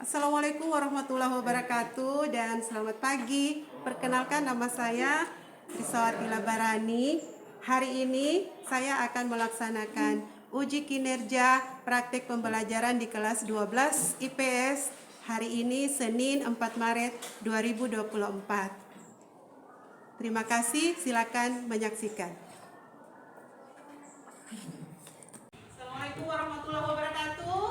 Assalamualaikum warahmatullahi wabarakatuh dan selamat pagi. Perkenalkan, nama saya Risawati Labarani. Hari ini saya akan melaksanakan uji kinerja praktek pembelajaran di kelas 12 IPS hari ini Senin 4 Maret 2024. Terima kasih, silakan menyaksikan. Assalamualaikum warahmatullahi wabarakatuh.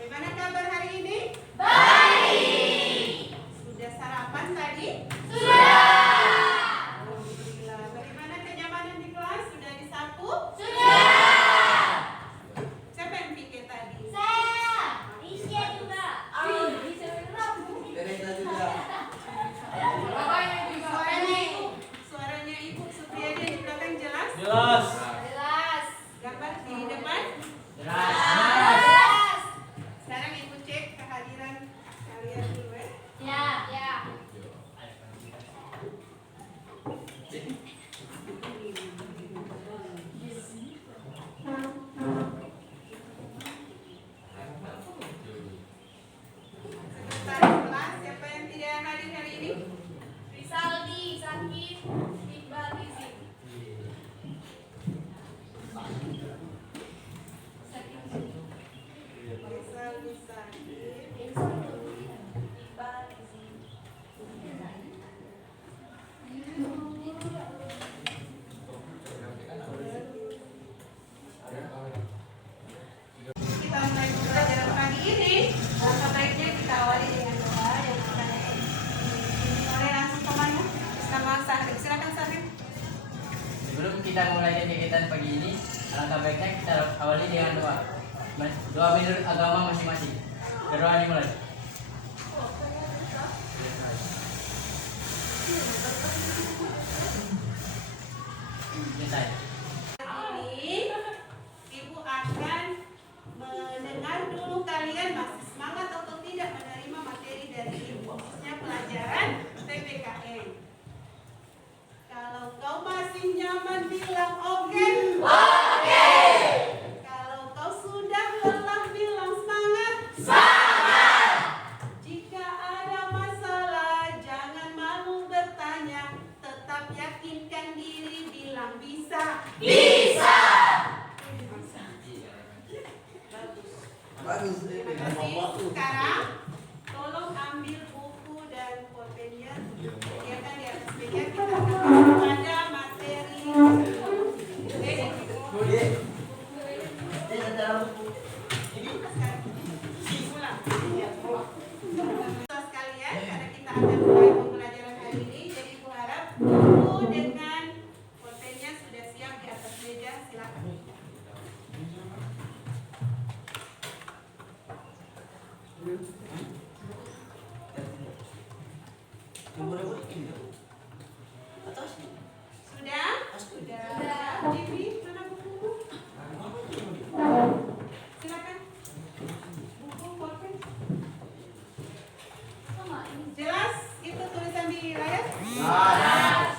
Bagaimana kabar hari ini? Baik. Sudah sarapan tadi? Sudah. Alhamdulillah. Bagaimana kenyamanan di kelas? Sudah disapu? Sudah. Siapa yang pikir tadi? Saya, Risya juga. Suaranya Ibu Supriyadi di belakang jelas? Jelas. Jelas. Gambar di depan? Jelas. Sekarang Ibu cek kehadiran kalian dulu ya. Ya, ya. Sekretaris kelas, siapa yang tidak hadir hari ini? Risaldi, Sakit, Iqbal, Rizik. Rizal Misaki. Iqbal, Rizik. Kita mulai pembelajaran pagi ini. Langkah baiknya kita awali dengan doa yang akan boleh langsung kemana? Sama Sarif. Silakan Sarif. Sebelum kita mulai kegiatan pagi ini, alangkah baiknya kita awali dengan doa. Doa menurut agama masing-masing. Berdoa dimulai. Selesai. Ini Ibu akan mendengar dulu kalian masih semangat atau tidak menerima materi dari Ibu, khususnya pelajaran PPKN. Kalau kau masih nyaman bilang oke. Oke. Kalau kau sudah lelah bilang semangat. Semangat. Jika ada masalah jangan malu bertanya, tetap yakinkan diri bilang bisa. Bisa. Bagus. Terima kasih. Sekarang tolong ambil buku dan pulpennya. Sediakan di atas meja. Kita akan pada materi. Sekalian, karena kita akan mulai pembelajaran hari ini, jadi Ibu harap buku dengan pulpennya sudah siap di atas meja. Silakan. Sudah? Sudah. Jimmy, mana bukumu? Silakan. Buku, pulpen. Sama ini. Jelas itu tulisan di layar? Jelas.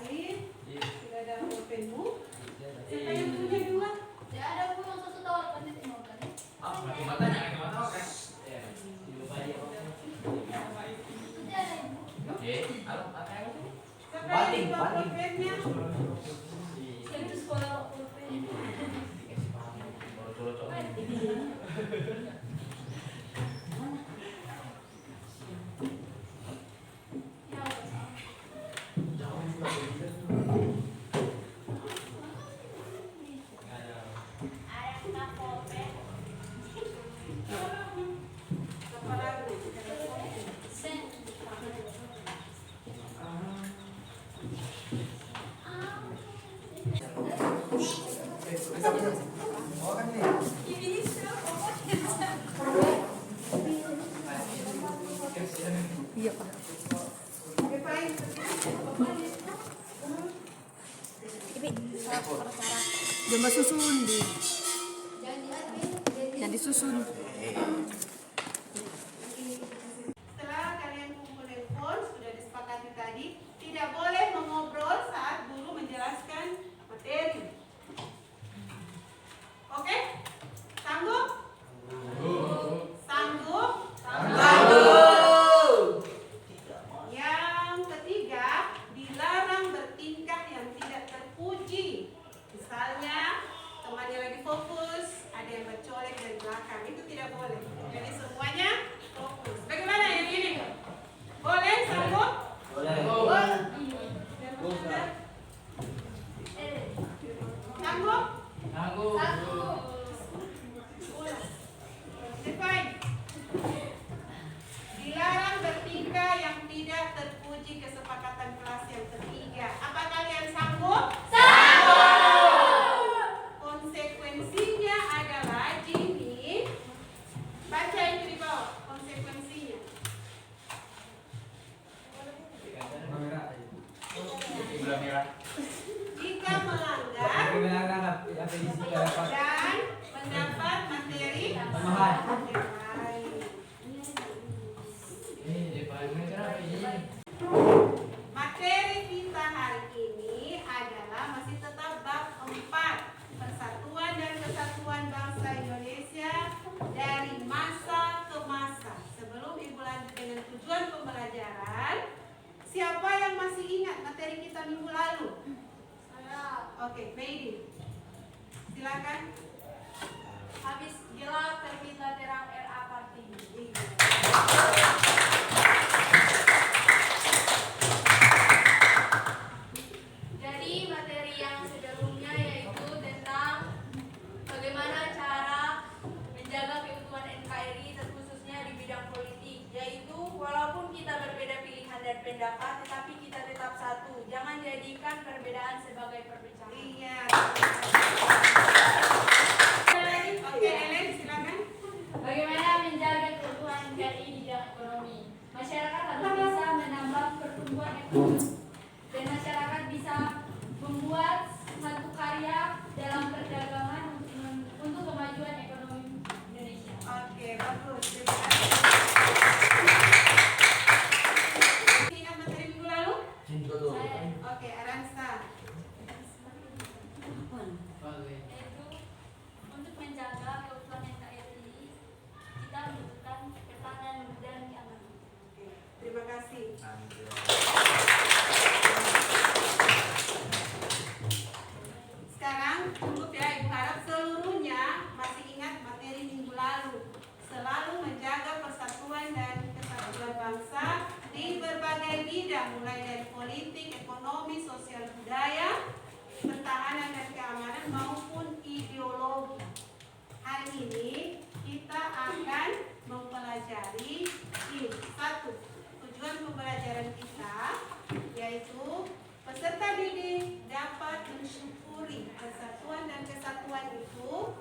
Alin, sudah ada pulpenmu? Siapa yang punya dua? Tidak ada pun yang satu tahu apa yang mau kan? Tidak ada ibu. Siapa yang dua pulpennya? Saya itu sekolah pulpen. Ya, ada pulpen. Kepala Sen. Oke, baik. Jomba susun di yang disusun. Setelah kalian kumpul handphone, sudah disepakati tadi, tidak boleh mengobrol saat guru menjelaskan uji kesepakatan kelas yang ketiga. Apa kalian sanggup? Konsekuensinya adalah Jimmy. Baca itu di bawah konsekuensinya. Jika melanggar dan mendapat materi Tambahan. Materi kita hari ini adalah masih tetap bab 4, Persatuan dan Kesatuan Bangsa Indonesia dari masa ke masa. Sebelum Ibu lanjut dengan tujuan pembelajaran, siapa yang masih ingat materi kita minggu lalu? Oke, Meidi. Silakan. Habis gelap terbitlah terang RA Kartini. Jadi materi yang sebelumnya yaitu tentang bagaimana cara menjaga keutuhan NKRI terkhususnya di bidang politik, yaitu walaupun kita berbeda pilihan dan pendapat tetapi kita tetap satu. Jangan jadikan perbedaan sebagai perpecahan. Iya. Oke, Ellen, silakan. Bagaimana menjaga keutuhan NKRI di bidang ekonomi? Masyarakat harus bisa menambah pertumbuhan ekonomi dan masyarakat bisa membuat satu karya dalam perdagangan untuk kemajuan ekonomi Indonesia. Oke, bagus. Terima kasih. Ingat materi minggu lalu? Oke, Aransa. Yaitu untuk menjaga keutuhan NKRI kita membutuhkan ketahanan dan keamanan. Oke, terima kasih. Sekarang cukup ya, Ibu harap seluruhnya masih ingat materi minggu lalu. Selalu menjaga persatuan dan kesatuan bangsa di berbagai bidang, mulai dari politik, ekonomi, sosial, budaya, pertahanan dan keamanan maupun ideologi. Hari ini kita akan mempelajari ini. Satu, tujuan pembelajaran kita yaitu peserta didik dapat mensyukuri persatuan dan kesatuan itu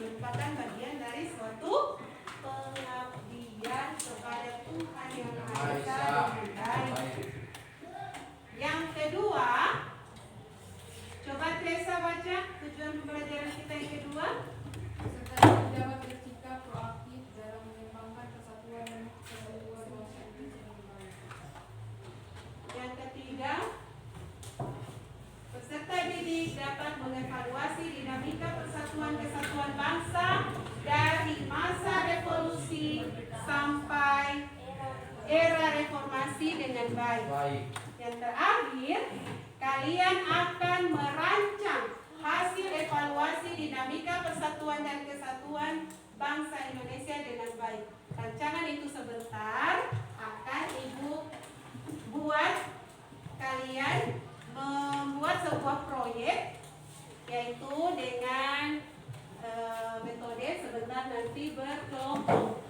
merupakan bagian dari suatu pengabdian kepada Tuhan yang Maha Esa dan baik. Yang kedua, coba Teresa baca tujuan pembelajaran kita yang kedua. Serta dapat bersikap proaktif dalam mengembangkan persatuan dan kesatuan bangsa Indonesia yang baik. Yang ketiga, peserta didik dapat mengevaluasi dinamika persatuan kesatuan bangsa dari masa revolusi sampai era reformasi dengan baik. Yang terakhir, kalian akan merancang hasil evaluasi dinamika persatuan dan kesatuan bangsa Indonesia dengan baik. Rancangan itu sebentar akan Ibu buat. Kalian membuat sebuah proyek yaitu dengan metode sebentar nanti berkelompok.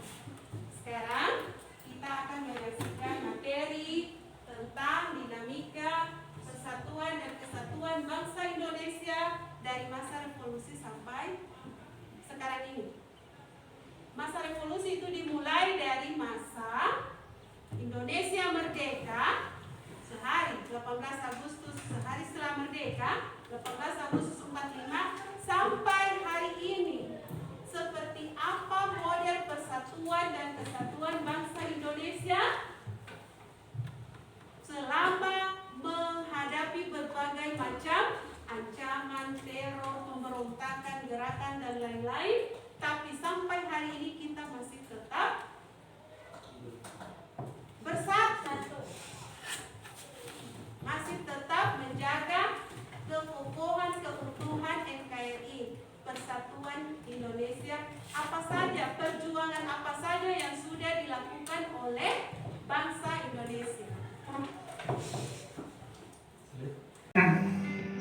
Sekarang kita akan menyaksikan materi tentang dinamika persatuan dan kesatuan bangsa Indonesia dari masa revolusi sampai sekarang ini. Masa revolusi itu dimulai dari masa Indonesia merdeka, sehari 18 Agustus, sehari setelah merdeka 18 Agustus 45 sampai hari ini. Seperti apa model persatuan dan kesatuan bangsa Indonesia selama menghadapi berbagai macam ancaman, teror, pemberontakan, gerakan dan lain-lain. Tapi sampai hari ini kita masih tetap bersatu, masih tetap menjaga kekokohan keutuhan NKRI, persatuan Indonesia. Apa saja perjuangan apa saja yang sudah dilakukan oleh bangsa Indonesia.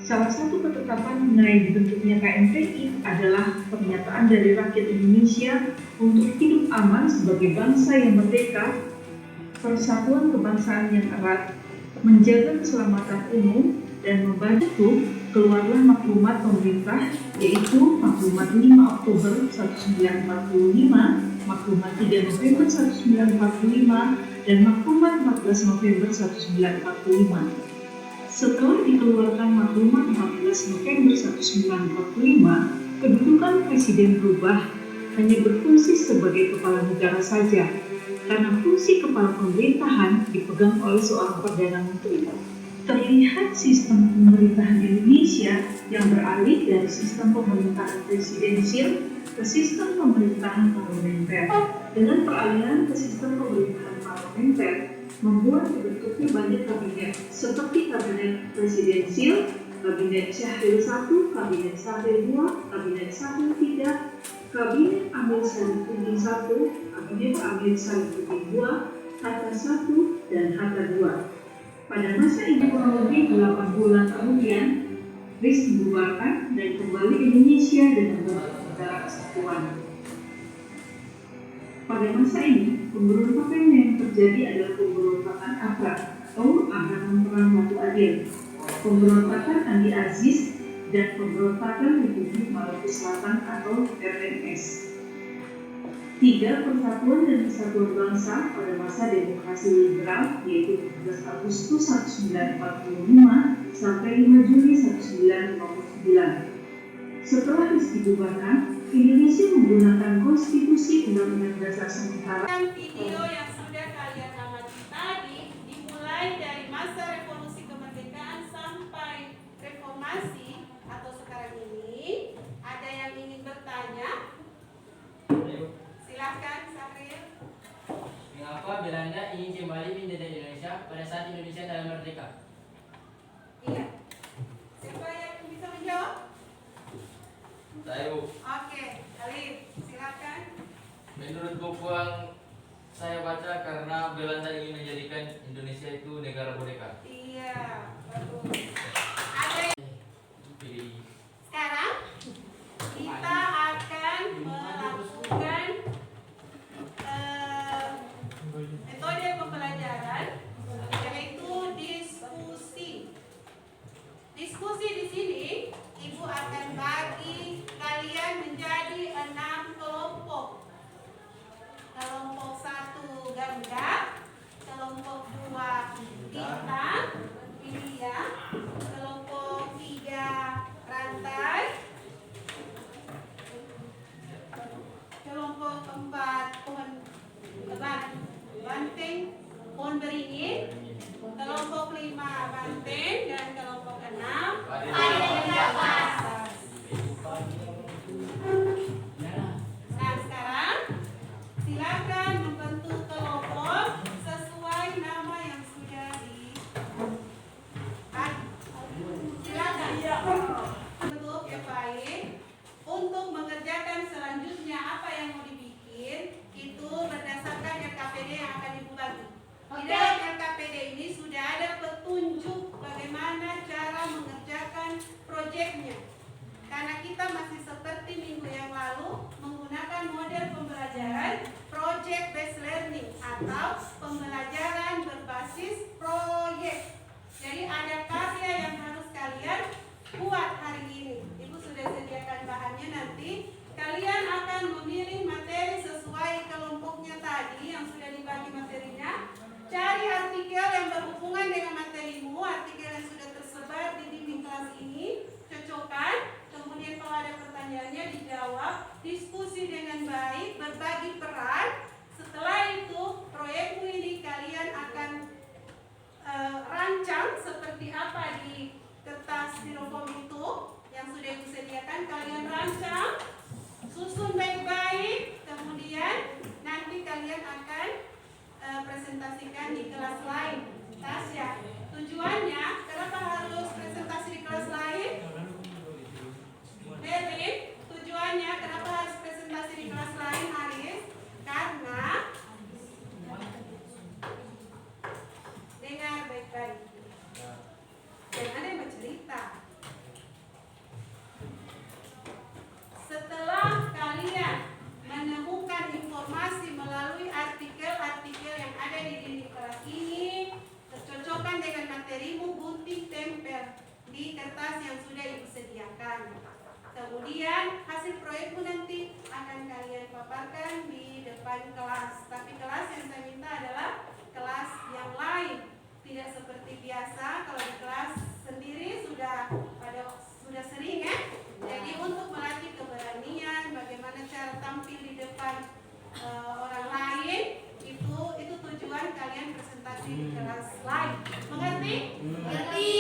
Salah satu ketetapan mengenai dibentuknya KMPI adalah pernyataan dari rakyat Indonesia untuk hidup aman sebagai bangsa yang merdeka, persatuan kebangsaan yang erat, menjaga keselamatan umum, dan membantu keluarlah maklumat pemerintah, yaitu Maklumat 5 Oktober 1945, Maklumat 3 November 1945, dan Maklumat 14 November 1945. Setelah dikeluarkan Maklumat 14 November 1945, kedudukan Presiden berubah, hanya berfungsi sebagai kepala negara saja, karena fungsi kepala pemerintahan dipegang oleh seorang Perdana Menteri. Terlihat sistem pemerintahan Indonesia yang beralih dari sistem pemerintahan presidensial ke sistem pemerintahan parlementer. Dengan peralihan ke sistem pemerintahan parlementer, membuat terbentuknya banyak kabinet, seperti kabinet presidensial, kabinet Syahrir I, kabinet Syahrir II, kabinet Syahrir III, kabinet Amir Salihuddin I, kabinet Amir Salihuddin II, Hatta I, dan Hatta II. Pada masa ini kurang lebih 8 bulan kemudian, RIS dibubarkan dan kembali Indonesia dengan bentuk negara kesatuan. Pada masa ini, pemberontakan yang terjadi adalah pemberontakan APRA atau Angkatan Perang Batu Adil, pemberontakan Andi Aziz, dan pemberontakan Republik Maluku Selatan atau RMS. 3. Persatuan dan Kesatuan Bangsa pada masa demokrasi liberal, yaitu 17 Agustus 1945 sampai 5 Juli 1959. Setelah dibubarkan, Indonesia menggunakan konstitusi Undang-Undang Dasar sementara. Video yang sudah kalian amati tadi dimulai dari masa revolusi kemerdekaan sampai reformasi atau sekarang ini. Ada yang ingin bertanya? Silahkan, Syahrir. Mengapa Belanda ingin kembali menjajah Indonesia pada saat Indonesia telah merdeka? Iya. Siapa yang bisa menjawab? Saya Bu, Oke, Alif, silakan. menurut buku yang saya baca karena Belanda ingin menjadikan Indonesia itu negara boneka. Iya, bagus. Ada yang Pilih. sekarang kita akan melakukan metode pembelajaran yaitu diskusi. Diskusi di sini Ibu akan bagi kalian menjadi 6 kelompok. Kelompok 1 ganda, kelompok 2 bintang, ini ya. Kelompok 3 rantai, kelompok 4 pohon banteng, pohon beringin, kelompok 5 banteng, dan kelompok 6 Nah, sekarang silakan membentuk kelompok sesuai nama yang sudah silakan bentuk yang baik. Untuk mengerjakan selanjutnya apa yang mau dibikin itu berdasarkan RKPD yang akan Ibu bagi. Di dalam RKPD ini sudah ada petunjuk bagaimana cara mengerjakan proyeknya. Karena kita masih seperti minggu yang lalu menggunakan model pembelajaran project based learning atau pembelajaran berbasis proyek. Jadi ada karya yang harus kalian buat hari ini. Ibu sudah sediakan bahannya, nanti kalian akan memilih materi sesuai kelompoknya tadi yang sudah dibagi materinya. Cari artikel yang berhubungan dengan materimu, artikel yang sudah tersebar di dinding kelas ini, cocokkan. Kemudian kalau ada pertanyaannya dijawab, diskusi dengan baik, berbagi peran. Setelah itu proyekmu ini kalian akan depan. Kemudian hasil proyekmu nanti akan kalian paparkan di depan kelas. Tapi kelas yang saya minta adalah kelas yang lain. Tidak seperti biasa, kalau di kelas sendiri sudah sering ya. Jadi untuk melatih keberanian, bagaimana cara tampil di depan orang lain, itu tujuan kalian presentasi di kelas lain. Mengerti? Mengerti.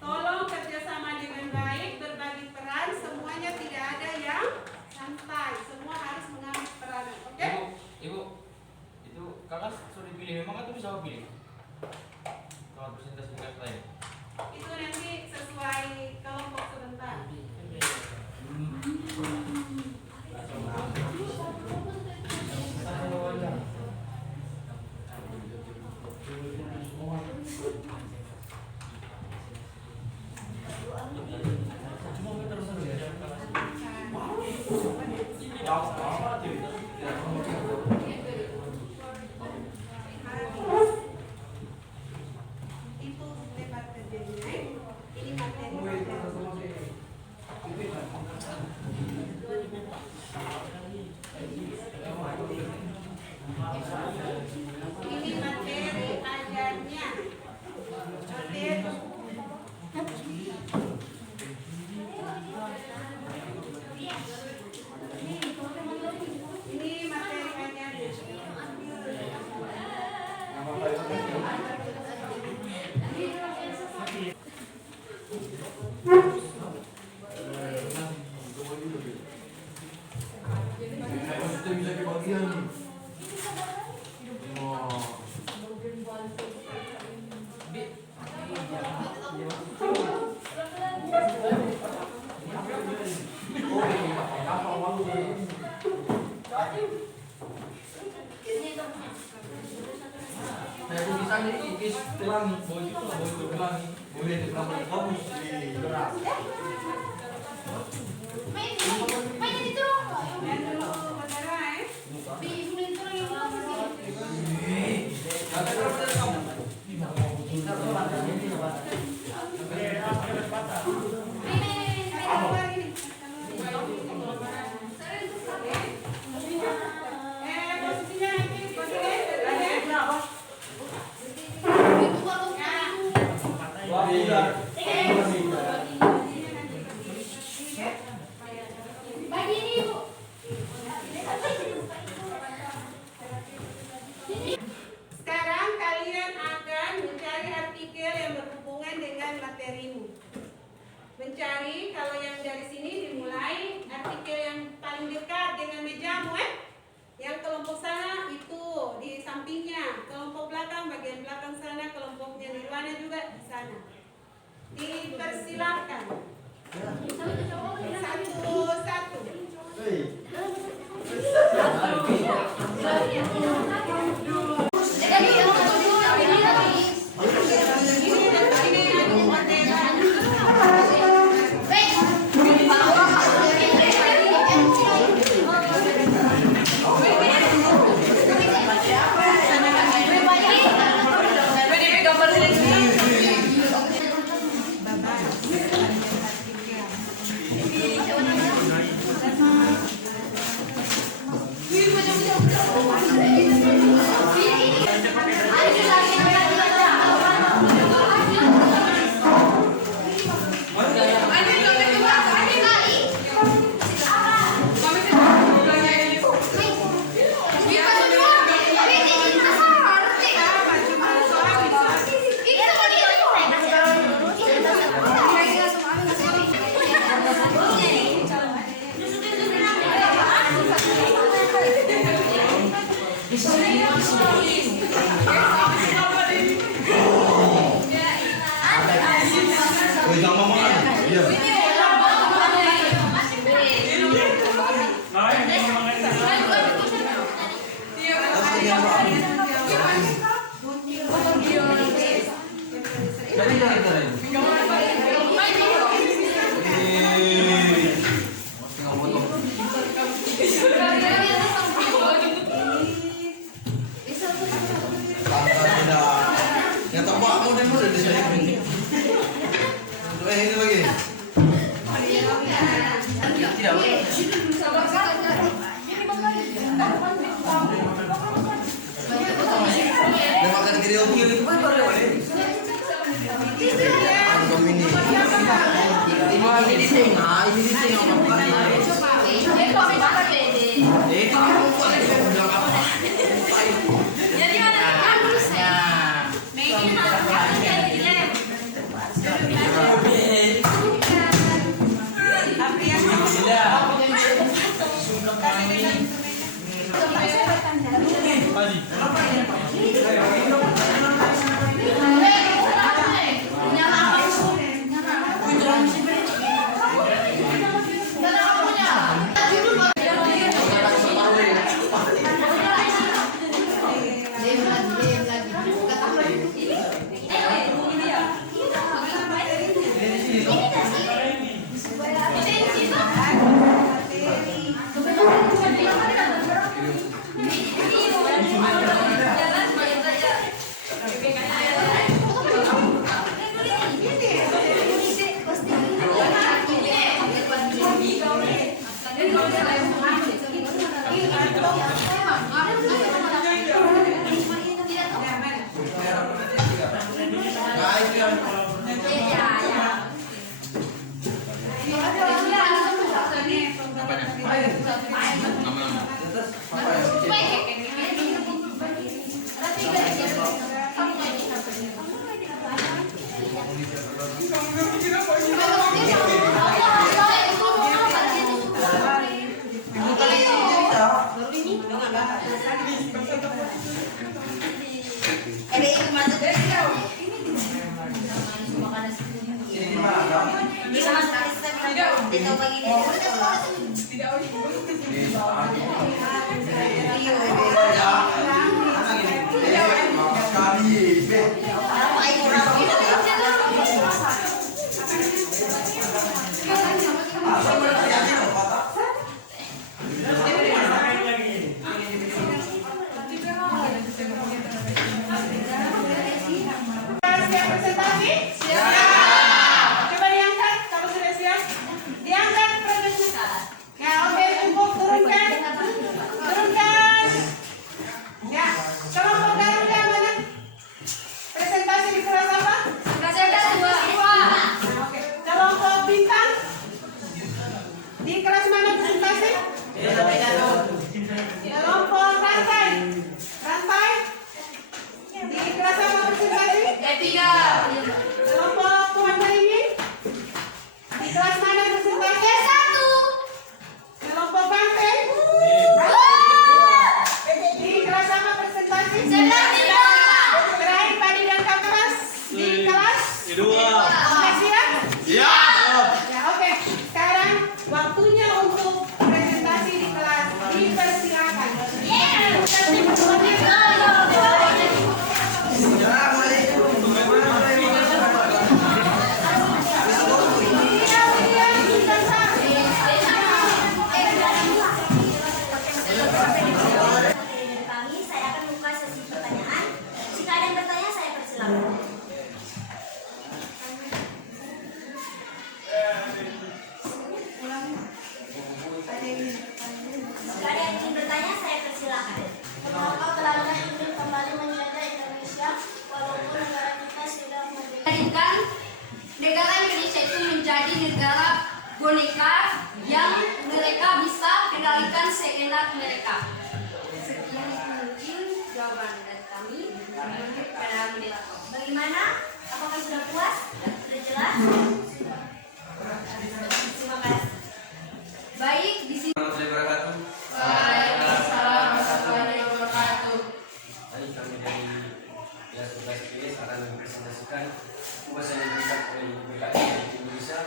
Tolong kerjasama dengan baik, berbagi peran, semuanya tidak ada yang santai, semua harus mengambil peranan, oke? Ibu, itu kakak suruh dipilih memang atau bisa pilih? Kalau presentasi kelas lain. Itu nanti sesuai kelompok sebentar. Itu lebar kerjanya. Ini materi. Ini materi ajarnya. Ini materi ajarnya. Dan dulu saudara posisinya nanti Sekarang kalian akan mencari artikel yang berhubungan dengan materimu. Mencari, kalau yang dari sini dimulai artikel yang paling dekat dengan mejamu Yang kelompok sana itu di sampingnya, kelompok belakang bagian belakang sana, kelompoknya nirwana juga di sana. Dipersilakan. Satu-satu. Yang tambah mudah-mudah di sini. Ini lagi. Jadi mana? Megan harus dilem. Negara Indonesia itu menjadi negara boneka yang mereka bisa kendalikan seenak mereka. Sekian itu mungkin jawaban dari kami pada moderator. Bagaimana? Apakah sudah puas? Sudah jelas? Terima kasih. Baik, di sini. Waalaikumsalam warahmatullahi wabarakatuh. Tadi kami dari kelas 11 PS akan mempresentasikan tugas yang diberikan oleh BKI Indonesia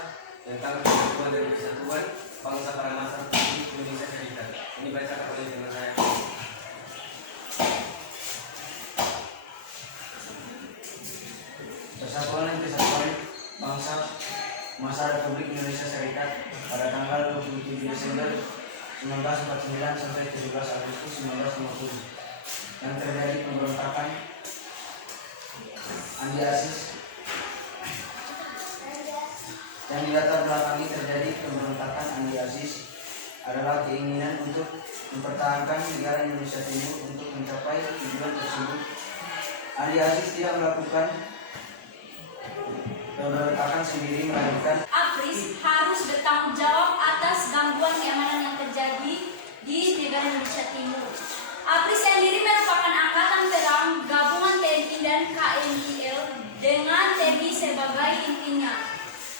tentang kesatuan dan kesatuan bangsa para masyarakat Indonesia Serikat. Ini bacakan oleh teman saya. Persatuan dan Kesatuan Bangsa Masa Republik Indonesia Serikat pada tanggal 27 Desember 1949 sampai 17 Agustus 1950 yang terjadi pemberontakan Andi Aziz yang dilatar belakangi terjadi pemberontakan Andi Aziz adalah keinginan untuk mempertahankan negara Indonesia Timur. Untuk mencapai tujuan tersebut, Andi Aziz tidak melakukan pemberontakan sendiri, melainkan APRIS harus bertanggung jawab atas gangguan keamanan yang terjadi di negara Indonesia Timur. APRIS sendiri merupakan angkatan perang gabungan TNI dan KNIL dengan TNI sebagai intinya.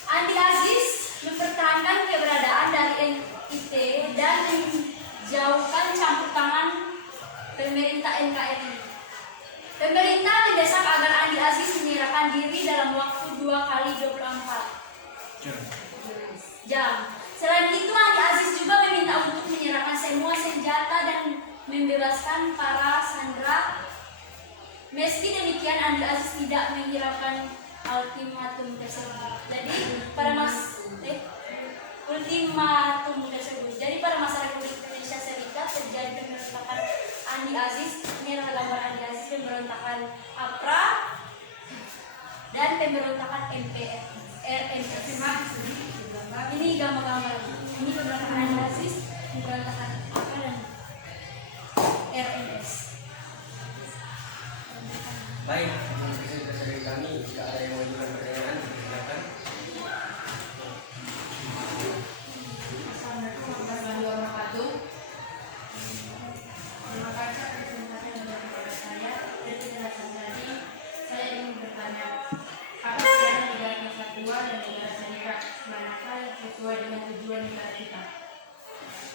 Andi Aziz mempertahankan keberadaan dari NIT dan menjauhkan campur tangan pemerintah NKRI. Pemerintah mendesak agar Andi Aziz menyerahkan diri dalam waktu 2 kali 24 jam. Selain itu, Andi Aziz juga meminta untuk menyerahkan semua senjata dan membebaskan para sandera. Meski demikian, Andi Aziz tidak menghiraukan ultimatum tersebut. Jadi pada masa Republik Indonesia Serikat terjadi pemberontakan Andi Aziz. Ini adalah gambar Andi Aziz, pemberontakan APRA dan pemberontakan RNS. Ini gambar-gambar. Ini pemberontakan Andi Aziz, pemberontakan APRA dan RNS. Baik, presentasi dari kami. Jika ada yang mengajukan pertanyaan, silakan. Assalamualaikum warahmatullahi wabarakatuh. Terima kasih atas presentasi yang dilakukan kepada saya. Dan penjelasan tadi, saya ingin bertanya, apa bedanya negara kesatuan dan negara serikat? Manakah yang sesuai dengan tujuan negara kita?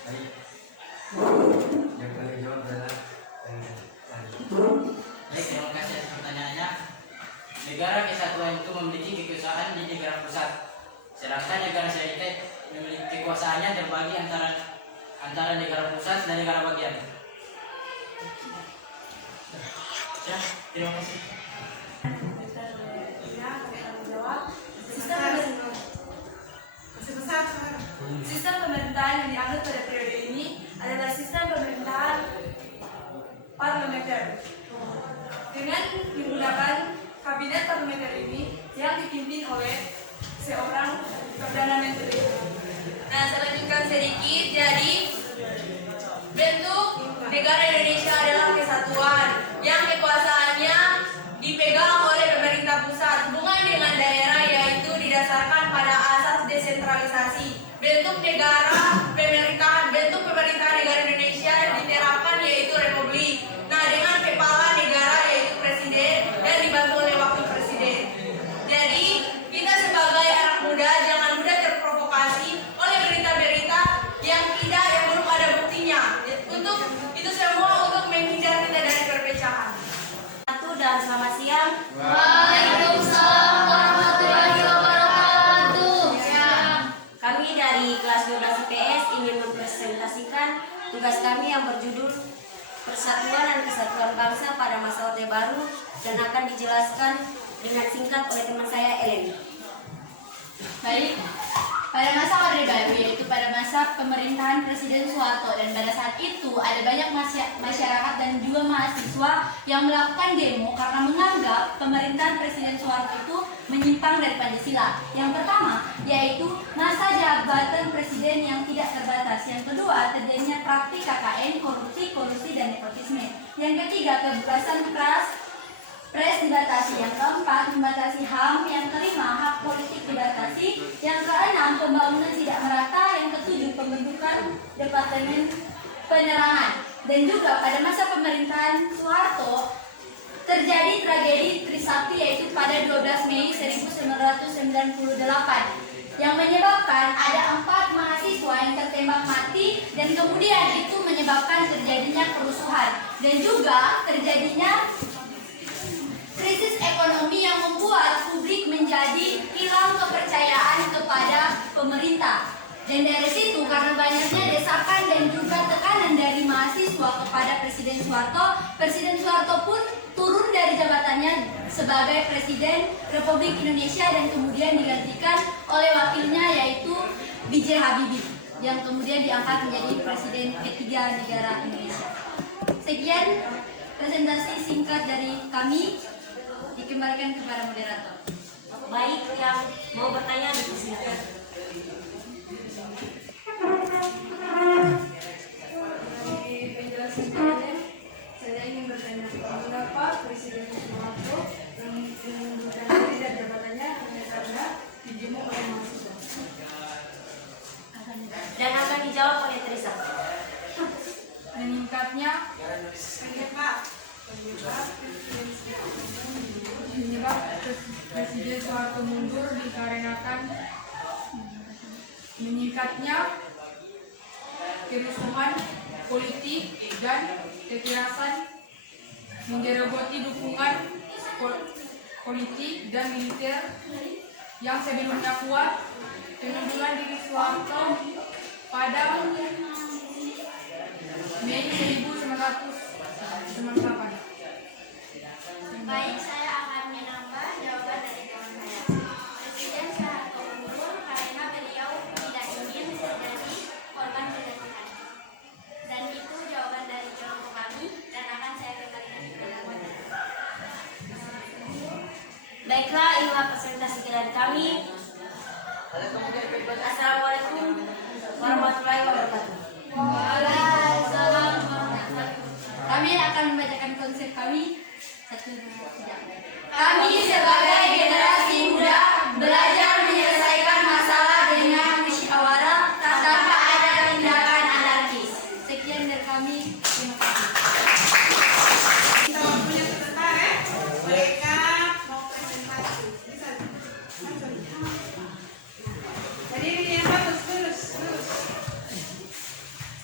Baik. Yang akan dijawab adalah Baik, terima kasih atas pertanyaannya. Negara kesatuan itu memiliki kekuasaan di negara pusat, sedangkan negara serikat memiliki kekuasaannya terbagi antara negara pusat dan negara bagian. Ya, terima kasih. Sistem pemerintahan yang dianggap pada periode ini adalah sistem pemerintahan parlementer dengan menggunakan kabinet parlementer ini yang dipimpin oleh seorang perdana menteri. Nah, saya lanjutkan sedikit. Jadi bentuk negara Indonesia adalah kesatuan yang kekuasaannya dipegang oleh pemerintah pusat. Hubungan dengan daerah yaitu didasarkan pada asas desentralisasi. Bentuk pemerintahan negara Indonesia diterapkan yaitu republik. Nah, dengan kepala negara yaitu presiden dan dibantu oleh wakil presiden. Jadi kita sebagai anak muda jangan mudah terprovokasi oleh berita-berita yang belum ada buktinya. Untuk itu semua untuk menghindar kita dari perpecahan. Dan selamat siang. Waalaikumsalam warahmatullahi wabarakatuh. Kami dari kelas 12 IPS ingin mempresentasikan tugas kami yang berjudul Persatuan dan Kesatuan Bangsa pada Masa Orde Baru dan akan dijelaskan dengan singkat oleh teman saya Ellen. Baik, pada masa Orde Baru yaitu pada masa pemerintahan Presiden Soeharto, dan pada saat itu ada banyak masyarakat dan juga mahasiswa yang melakukan demo karena menganggap pemerintahan Presiden Soeharto itu menyimpang dari Pancasila. Yang pertama yaitu masa jabatan presiden yang tidak terbatas. Yang kedua, terjadinya praktik KKN, korupsi, kolusi, dan nepotisme. Yang ketiga, kebebasan pres dibatasi. Yang keempat, membatasi HAM. Yang kelima, hak politik dibatasi. Yang keenam, pembangunan tidak merata. Yang ketujuh, pembentukan departemen penerangan. Dan juga pada masa pemerintahan Soeharto terjadi tragedi Trisakti yaitu pada 12 Mei 1998 yang menyebabkan ada 4 mahasiswa yang tertembak mati, dan kemudian itu menyebabkan terjadinya kerusuhan dan juga terjadinya krisis ekonomi yang membuat publik menjadi hilang kepercayaan kepada pemerintah. Dan dari situ karena banyaknya desakan dan juga tekanan dari mahasiswa kepada Presiden Soeharto pun turun dari jabatannya sebagai Presiden Republik Indonesia dan kemudian digantikan oleh wakilnya yaitu B.J. Habibie yang kemudian diangkat menjadi Presiden ketiga negara Indonesia. Sekian presentasi singkat dari kami, dikembalikan kepada moderator. Baik, yang mau bertanya silakan. Dari penjelasan kalian, saya ingin bertanya, mengapa Presiden Soeharto mengundurkan diri dan jabatannya hanya karena dijemuk oleh mahasiswa? Dan akan dijawab oleh Teresa. Meningkatnya penyebab Presiden Soeharto mundur dikarenakan meningkatnya kerusuhan politik dan kekerasan menggerogoti dukungan politik dan militer yang sebelumnya kuat. Pengunduran diri Soeharto pada Mei 1998. Baik, saya akan menambah jawaban dari kawan saya. Presiden Soeharto mundur karena beliau tidak ingin terjadi korban penjajahan. Dan itu jawaban dari kelompok kami dan akan saya kembalikan ke jawaban. Baiklah, inilah presentasi dari kami. Assalamualaikum warahmatullahi wabarakatuh. Waalaikumsalam warahmatullahi wabarakatuh. Kami akan membacakan konsep kami. Kami sebagai generasi muda belajar menyelesaikan masalah dengan musyawarah tanpa ada tindakan anarkis. Sekian dari kami. Terima kasih. Kita waktunya sebentar ya. Mereka mau presentasi. Bisa. Jadi ini yang bagus, lurus.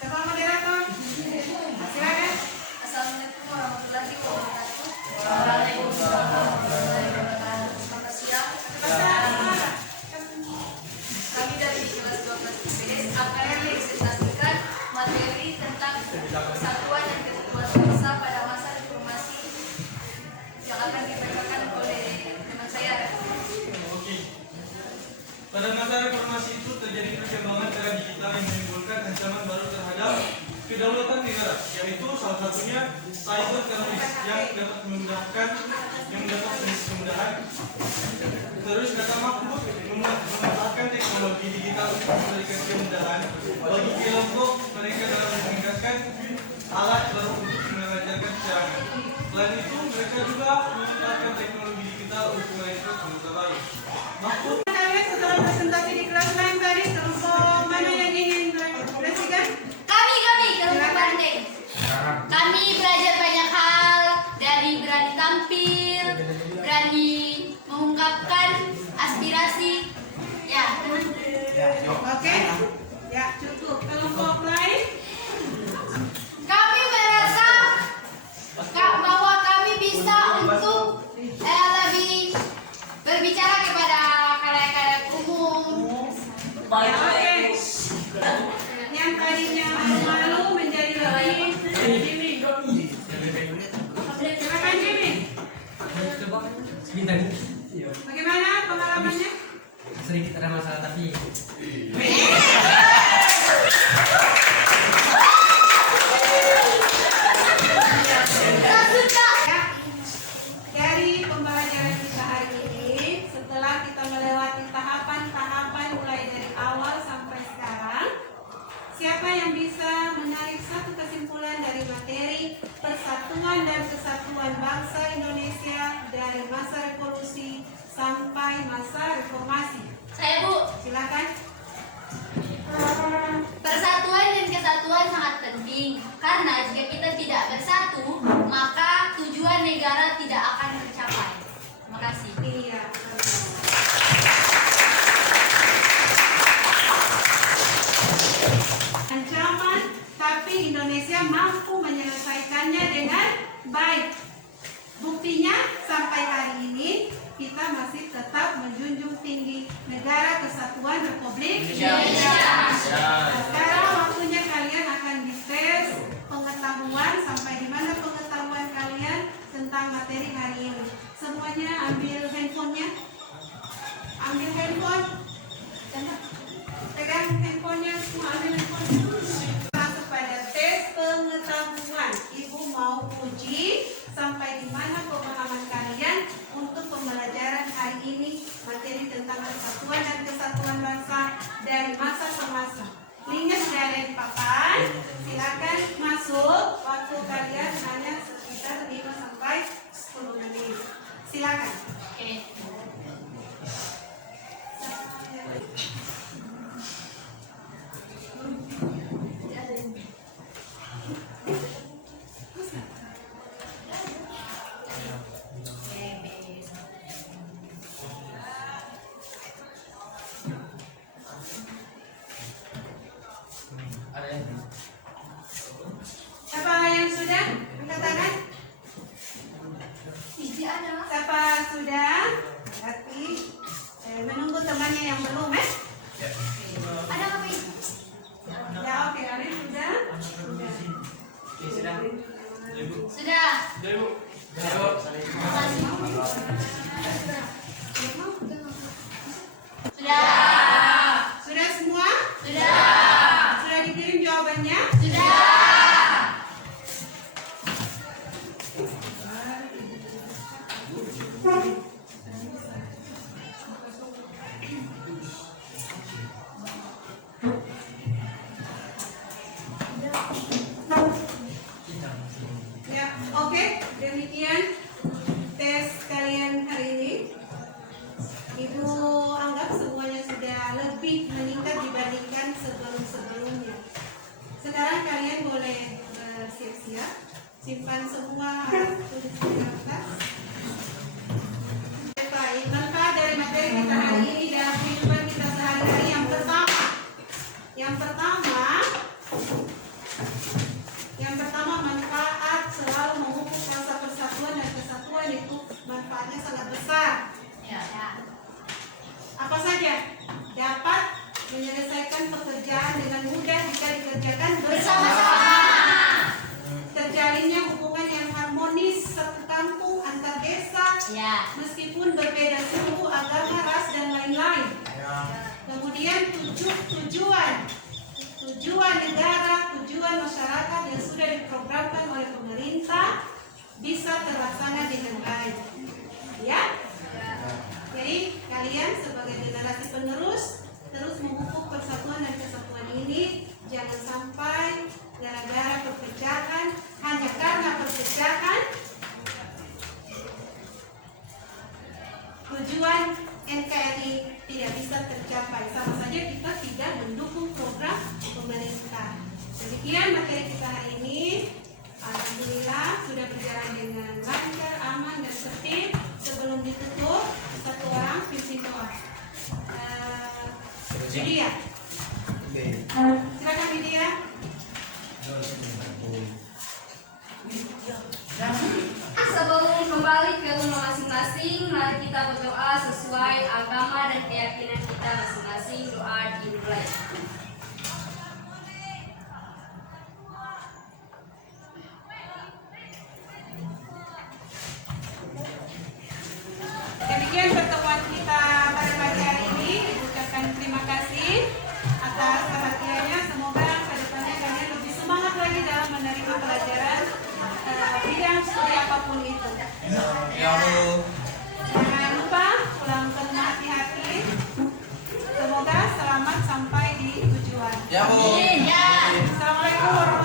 Siapa moderator? Silakan. Assalamualaikum warahmatullahi wabarakatuh. Waalaikumsalam warahmatullahi wabarakatuh. Selamat siang. Kami dari kelas 12 IPS akan mempresentasikan materi tentang persatuan dan kesatuan bangsa pada masa reformasi yang akan dibacakan oleh teman saya. Pada masa reformasi itu terjadi perkembangan era digital yang menimbulkan ancaman baru terhadap kedaulatan negara, yaitu salah satunya cyber teroris yang dapat mendapat jenis kemudahan. Terus kata Mahfud memanfaatkan teknologi digital untuk memberikan kemudahan bagi kelompok mereka dalam meningkatkan alat baru untuk mengajarkan serangan. Selain itu, mereka juga memanfaatkan teknologi digital untuk merekrut anggota lain. Mahfud Setelah presentasi di kelas lain tadi, kelompok mana yang ingin berekspresikan? Kami kelompok Banteng. Kami belajar banyak hal, dari berani tampil, berani mengungkapkan aspirasi. Ya, Oke? Ya, cukup. Kelompok lain? kami merasa bahwa kami bisa untuk lebih berbicara kepada khalayak umum. Ya, oke. Yang tadinya malu menjadi lebih Jimmy. Silakan Jimmy. Bagaimana pengalamannya? Sedikit ada masalah tapi Dari pembelajaran kita hari ini, setelah kita melewati tahapan-tahapan mulai dari awal sampai sekarang, siapa yang bisa menarik satu kesimpulan dari materi persatuan dan kesatuan bangsa Indonesia dari masa revolusi sampai masa reformasi? Saya Bu, Silakan. persatuan dan kesatuan sangat penting karena jika kita tidak bersatu, maka tujuan negara tidak akan tercapai. Terima kasih. Iya. Ancaman, tapi Indonesia mampu menyelesaikannya dengan baik. Buktinya sampai hari ini kita masih tetap menjunjung tinggi Negara Kesatuan Republik Indonesia. Sekarang waktunya kalian akan dites pengetahuan sampai di mana pengetahuan kalian tentang materi hari ini. Semuanya ambil handphonenya. Ambil handphone. Pegang handphonenya, semua ambil handphonenya. Masuk pada tes pengetahuan. Ibu mau uji sampai di mana pemahaman kalian untuk pembelajaran hari ini tujuan negara, tujuan masyarakat yang sudah diprogramkan oleh pemerintah bisa terlaksana dengan baik. Ya? Jadi kalian sebagai generasi penerus terus memupuk persatuan dan kesatuan ini. Jangan sampai gara-gara perpecahan, hanya karena perpecahan, tujuan NKRI tidak bisa tercapai. Sama saja kita tidak mendukung program pemerintah. Demikian materi kita hari ini. Alhamdulillah sudah berjalan dengan lancar, aman, dan tertib. Sebelum ditutup, satu orang pimpin doa. Lydia. Silakan Lydia. Sebelum kembali ke rumah masing-masing, mari kita berdoa sesuai agama dan keyakinan kita masing-masing. Doa dimulai. Demikian pertemuan kita pada pagi hari ini. Ucapkan terima kasih atas perhatiannya. Semoga ke depannya kalian lebih semangat lagi dalam menerima pelajaran bidang studi apapun itu. Jangan lupa pulang ke rumah hati-hati. Semoga selamat sampai di tujuan. Ya, Bu. Assalamualaikum warahmatullahi wabarakatuh.